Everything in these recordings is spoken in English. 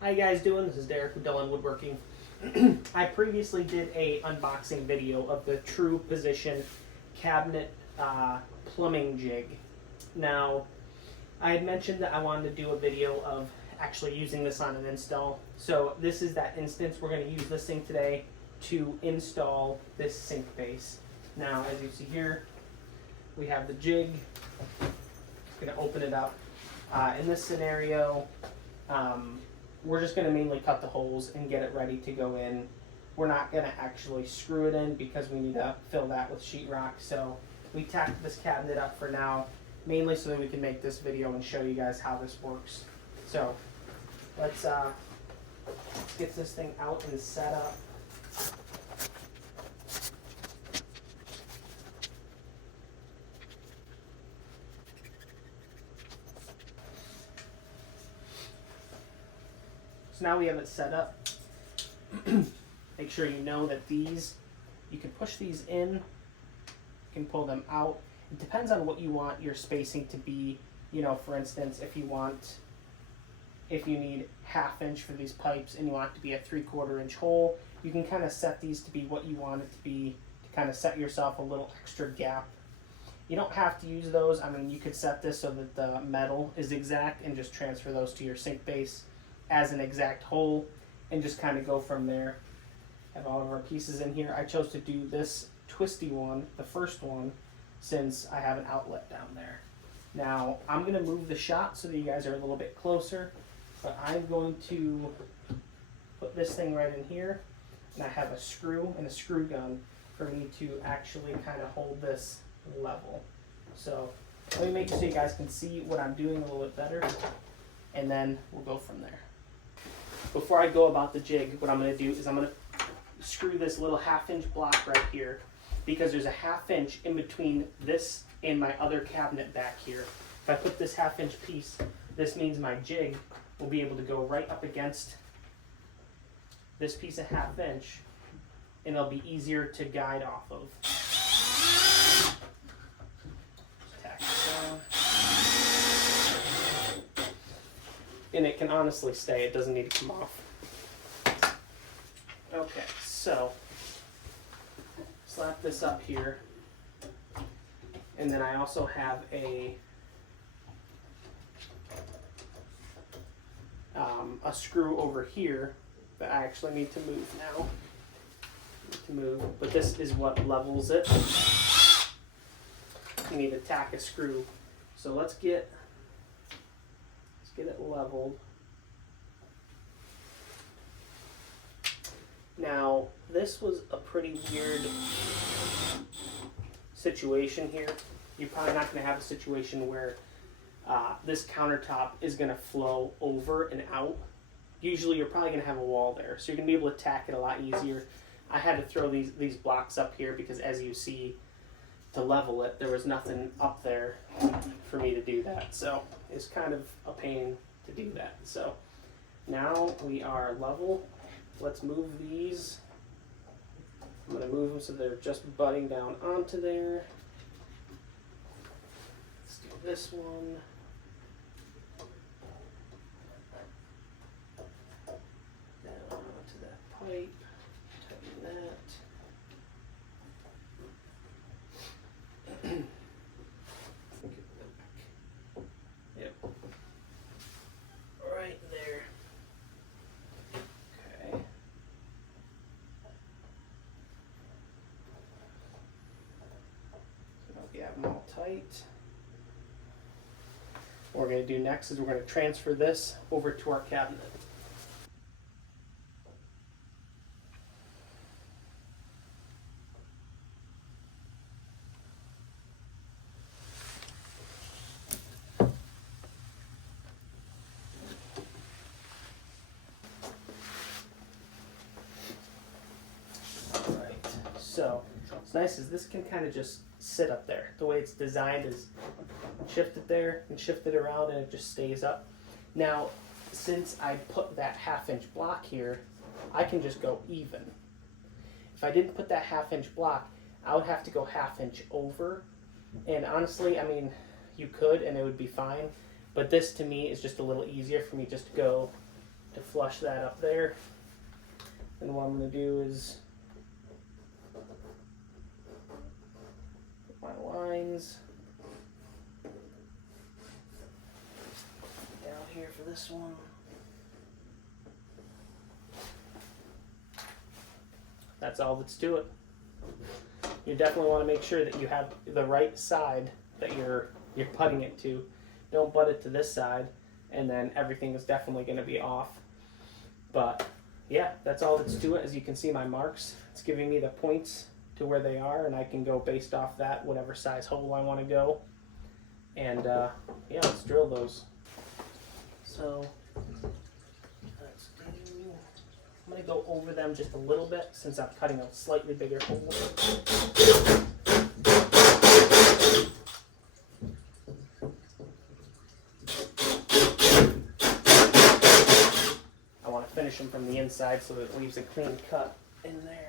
How you guys doing? This is Derek with Dylan Woodworking. I previously did a unboxing video of the True Position cabinet plumbing jig. Now, I had mentioned that I wanted to do a video of actually using this on an install. So this is that instance. We're going to use this thing today to install this sink base. Now, as you see here, we have the jig. I'm going to open it up. In this scenario, we're just going to mainly cut the holes and get it ready to go in. We're not going to actually screw it in because we need to fill that with sheetrock. So we tacked this cabinet up for now, mainly so that we can make this video and show you guys how this works. So let's get this thing out and set up. So now we have it set up. Make sure you know that these, you can push these in, you can pull them out. It depends on what you want your spacing to be. You know, for instance, if you need 1/2 inch for these pipes and you want it to be a 3/4 inch hole, you can kind of set these to be what you want it to be to kind of set yourself a little extra gap. You don't have to use those. I mean, you could set this so that the metal is exact and just transfer those to your sink base as an exact hole and just kind of go from there. Have all of our pieces in here. I chose to do this twisty one, the first one, since I have an outlet down there. Now I'm going to move the shot so that you guys are a little bit closer, but I'm going to put this thing right in here, and I have a screw and a screw gun for me to actually kind of hold this level. So let me make it so you guys can see what I'm doing a little bit better, and then we'll go from there. Before I go about the jig, what I'm going to do is I'm going to screw this little 1/2 inch block right here, because there's a 1/2 inch in between this and my other cabinet back here. If I put this 1/2 inch piece, this means my jig will be able to go right up against this piece of 1/2 inch, and it'll be easier to guide off of. Tack it down. And it can honestly stay, it doesn't need to come off. Okay, so slap this up here, and then I also have a screw over here that I actually need to move now. But this is what levels it. You need to tack a screw. So let's get it leveled. Now, this was a pretty weird situation here. You're probably not going to have a situation where this countertop is going to flow over and out. Usually you're probably going to have a wall there, so you're going to be able to tack it a lot easier. I had to throw these blocks up here because, as you see, to level it, there was nothing up there for me to do that. So it's kind of a pain to do that. So now we are level. Let's move these. I'm going to move them so they're just butting down onto there. Let's do this one. Down onto that pipe. Tighten that. Yep. Right there. Okay. So we have them all tight. What we're going to do next is we're going to transfer this over to our cabinet. So what's nice is this can kind of just sit up there. The way it's designed is shift it there and shift it around, and it just stays up. Now, since I put that 1/2 inch block here, I can just go even. If I didn't put that 1/2 inch block, I would have to go 1/2 inch over. And honestly, I mean, you could and it would be fine. But this to me is just a little easier for me just to go to flip flush that up there. And what I'm going to do is put my lines down here for this one. That's all that's to it. You definitely want to make sure that you have the right side that you're putting it to. Don't butt it to this side, and then everything is definitely going to be off. But yeah, that's all that's to it. As you can see, my marks, it's giving me the points to where they are, and I can go based off that, whatever size hole I want to go. And yeah, let's drill those. So let's do, I'm going to go over them just a little bit since I'm cutting a slightly bigger hole. I want to finish them from the inside so that it leaves a clean cut in there.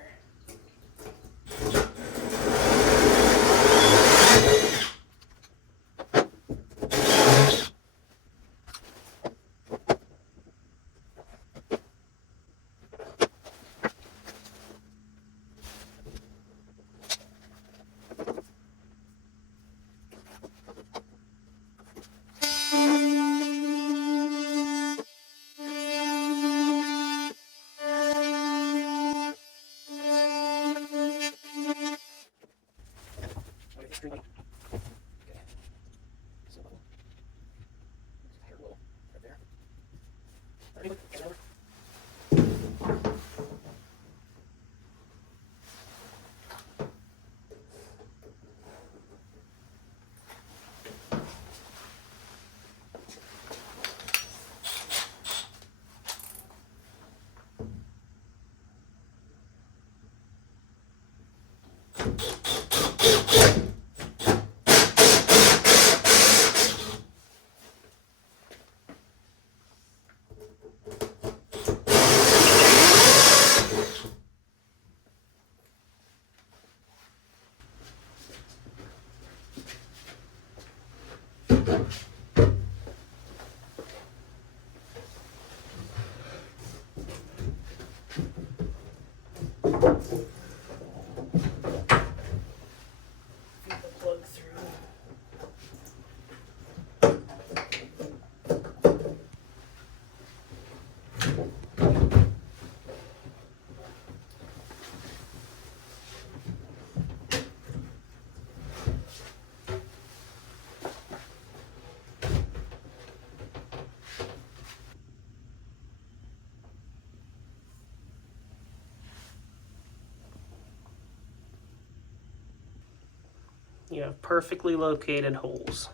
You have perfectly located holes.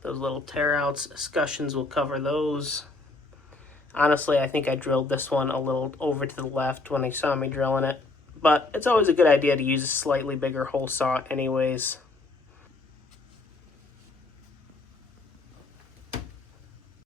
Those little tear outs, escutcheons will cover those. Honestly, I think I drilled this one a little over to the left when they saw me drilling it. But it's always a good idea to use a slightly bigger hole saw anyways.